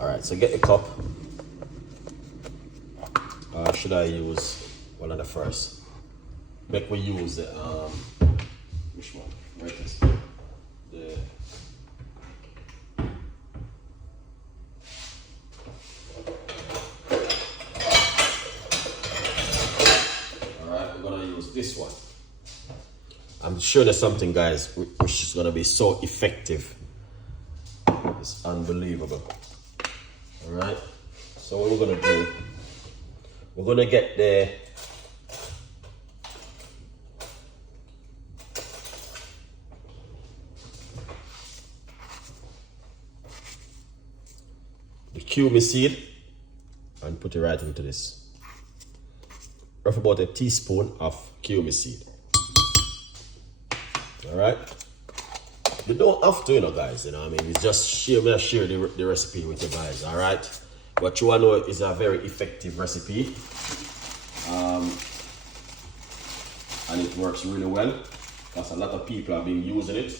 All right, so get the cup. Should I use one of the first? Make we use the which one? Where it is? The Alright, we're gonna use this one. I'm sure there's something, guys, which is gonna be so effective. It's unbelievable. Alright, so what we're gonna do, we're gonna get the cumin seed and put it right into this. Rough about a teaspoon of cumin seed. Alright, you don't have to, you know, guys, you know what I mean, it's just share the recipe with you guys. Alright, what you want to know is a very effective recipe, and it works really well because a lot of people have been using it.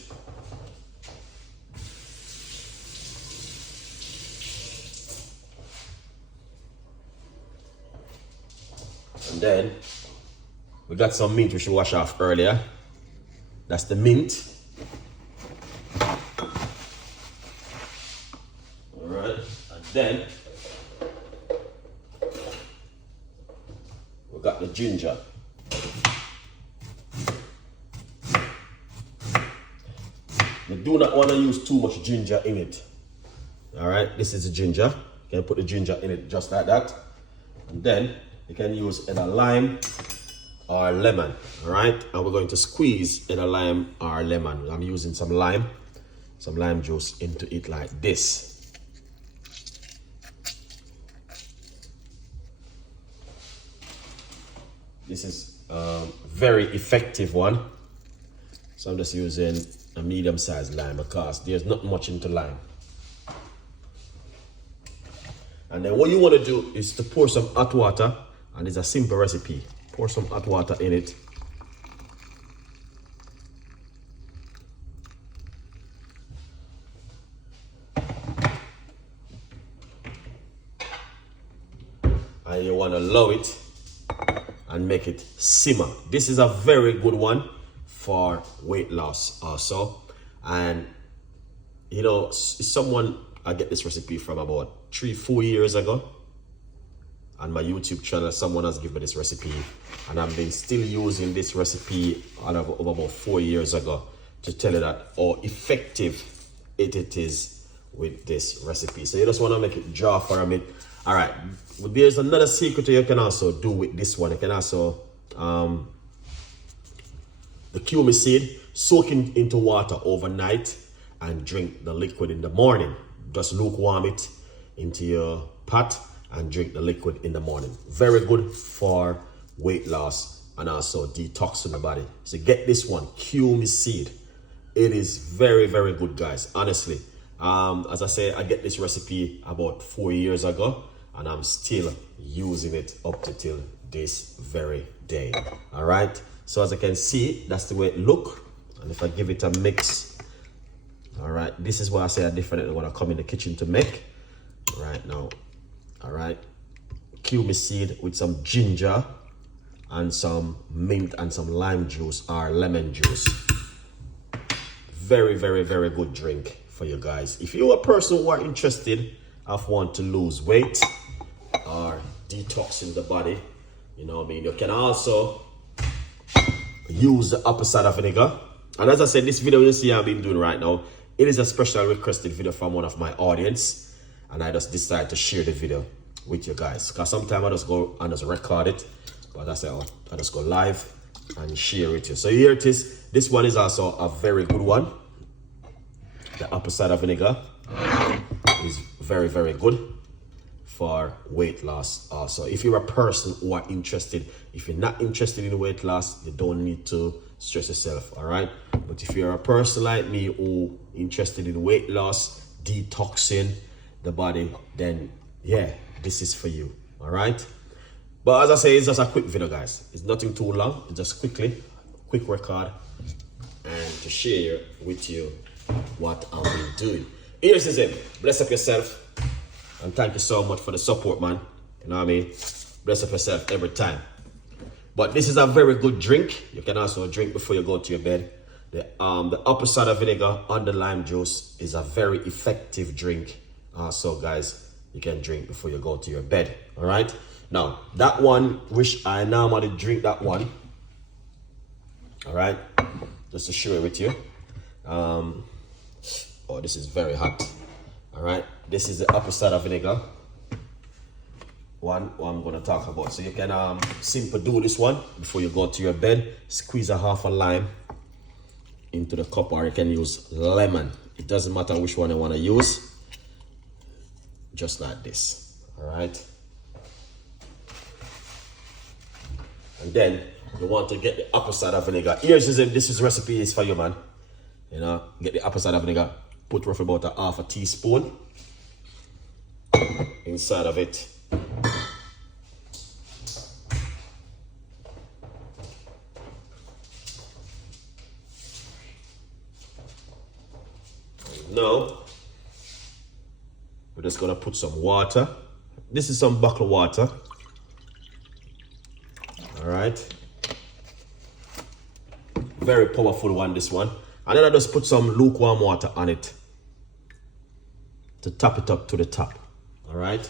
And then we got some mint we should wash off earlier. That's the mint. Alright, and then we got the ginger. You do not want to use too much ginger in it. Alright, this is the ginger. You can put the ginger in it just like that. And then you can use either lime or lemon. Alright, and we're going to squeeze either lime or lemon. I'm using some lime juice into it like this. This is a very effective one. So I'm just using a medium-sized lime because there's not much into lime. And then what you want to do is to pour some hot water, and it's a simple recipe. Pour some hot water in it. And you want to lower it and make it simmer. This is a very good one for weight loss also. And you know, someone, I get this recipe from about 3-4 years ago on my YouTube channel. Someone has given me this recipe and I've been still using this recipe over about 4 years ago to tell you that how effective it is with this recipe. So you just want to make it draw for a minute. All right, there's another secret you can also do with this one. You can also the cumin seed, soak into water overnight and drink the liquid in the morning. Just lukewarm it into your pot and drink the liquid in the morning. Very good for weight loss and also detoxing the body. So get this one, cumin seed. It is very, very good, guys, honestly. As I say, I get this recipe about 4 years ago and I'm still using it up to till this very day. All right, so as I can see, that's the way it look. And if I give it a mix, all right, this is what I say I definitely want to come in the kitchen to make right now. All right, cumin seed with some ginger and some mint and some lime juice or lemon juice. Very, very, very good drink for you guys. If you're a person who are interested of want to lose weight or detoxing the body, you know what I mean, you can also use the apple cider vinegar. And as I said, this video you see I've been doing right now, it is a special requested video from one of my audience, and I just decided to share the video with you guys because sometimes I just go and just record it, but I say I just go live and share it with you. So here it is. This one is also a very good one. The apple cider vinegar is very, very good for weight loss also. If you're a person who are interested, if you're not interested in weight loss, you don't need to stress yourself, all right? But if you're a person like me who interested in weight loss, detoxing the body, then yeah, this is for you, all right? But as I say, it's just a quick video, guys. It's nothing too long. It's just quick record and to share with you what I've been doing. Here's it. Bless up yourself And thank you so much for the support, man. You know what I mean? Bless up yourself every time. But this is a very good drink. You can also drink before you go to your bed. The apple cider vinegar on the lime juice is a very effective drink. So guys, you can drink before you go to your bed. All right. Now that one, which I normally drink that one. All right. Just to share it with you. Oh, this is very hot. All right. This is the apple cider vinegar. One I'm going to talk about. So you can simply do this one before you go to your bed. Squeeze a half a lime into the cup, or you can use lemon. It doesn't matter which one you want to use. Just like this. All right. And then you want to get the apple cider vinegar. This is recipe is for you, man. You know, get the apple cider vinegar. Put roughly about a half a teaspoon inside of it. Now, we're just gonna put some water. This is some bottled water. All right. Very powerful one, this one. And then I just put some lukewarm water on it to top it up to the top. All right.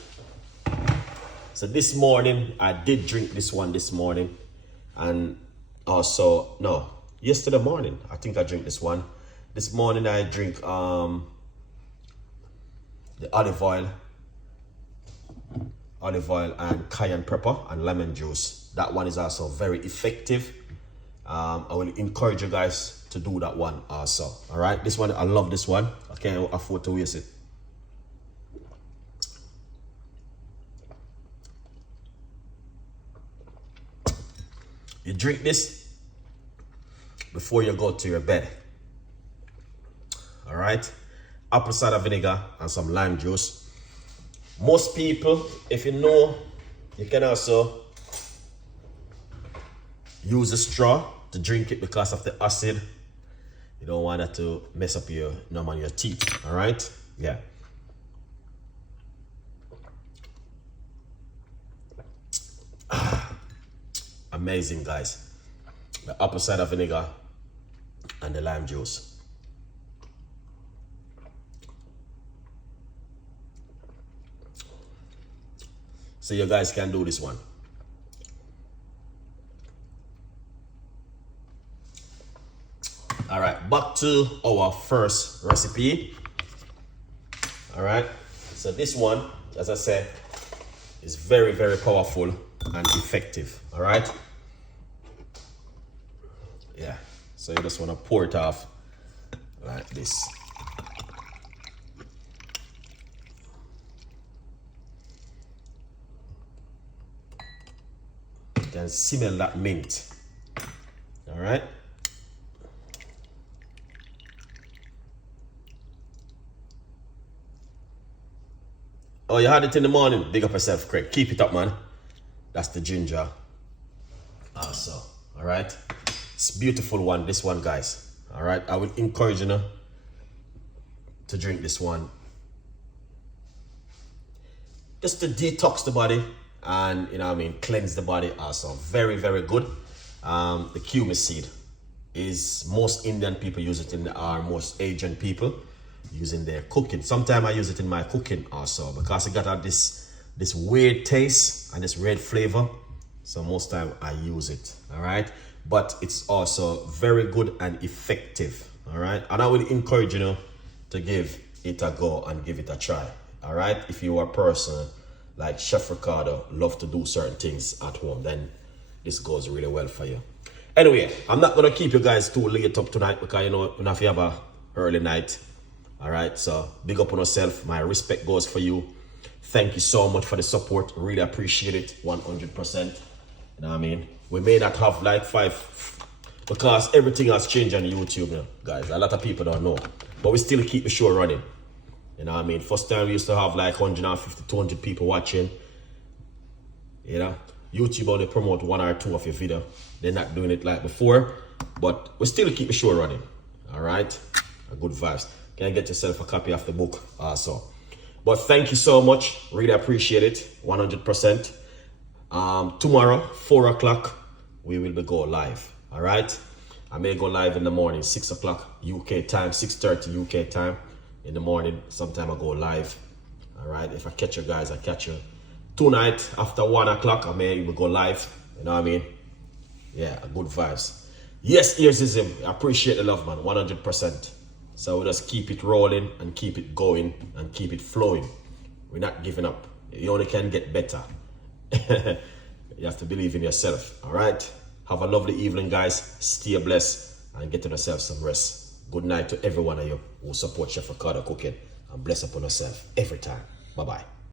So this morning, I did drink this one this morning. And also, no, yesterday morning, I think I drank this one. This morning I drink the olive oil and cayenne pepper and lemon juice. That one is also very effective. I will encourage you guys to do that one also. All right, this one, I love this one. I can't afford to waste it. You drink this before you go to your bed. All right, apple cider vinegar and some lime juice. Most people, if you know, you can also use a straw to drink it because of the acid. You don't want that to mess up your teeth. All right, yeah. Amazing, guys. The apple cider vinegar and the lime juice. So you guys can do this one. All right, back to our first recipe. All right, so this one, as I said, is very, very powerful and effective. All right. Yeah, so you just want to pour it off like this. You can smell that mint. All right. Oh, you had it in the morning. Big up yourself, Craig. Keep it up, man. That's the ginger. Also, all right. It's a beautiful one, this one, guys. All right. I would encourage you to drink this one. Just to detox the body and, you know what I mean, cleanse the body also. Very, very good. The cumin seed is, most Indian people use it most Asian people using their cooking. Sometimes I use it in my cooking also because it got this weird taste and this red flavor. So most time I use it. All right. But it's also very good and effective. All right. And I would encourage you to give it a go and give it a try. All right. If you are a person like Chef Ricardo, love to do certain things at home, then this goes really well for you. Anyway, I'm not going to keep you guys too late up tonight because, you know, if you have a early night. All right. So big up on yourself. My respect goes for you. Thank you so much for the support. Really appreciate it. 100%. You know what I mean? We may not have like 5 because everything has changed on YouTube, guys. A lot of people don't know. But we still keep the show running. You know what I mean? First time we used to have like 150, 200 people watching. You know? YouTube only promote 1 or 2 of your video. They're not doing it like before. But we still keep the show running. All right? Good vibes. Can you get yourself a copy of the book also? But thank you so much. Really appreciate it. 100%. Tomorrow, 4 o'clock, we will be go live. All right. I may go live in the morning, 6 o'clock UK time, 6:30 UK time in the morning. Sometime I go live. All right. If I catch you guys, I catch you. Tonight, after 1 o'clock, I may even go live. You know what I mean? Yeah, good vibes. Yes, here's him. I appreciate the love, man. 100%. So we just keep it rolling and keep it going and keep it flowing. We're not giving up. You only can get better. You have to believe in yourself. All right. Have a lovely evening, guys. Stay blessed and get yourself some rest. Good night to every one of you who support Chef Ricardo Cooking, and bless upon yourself every time. Bye-bye.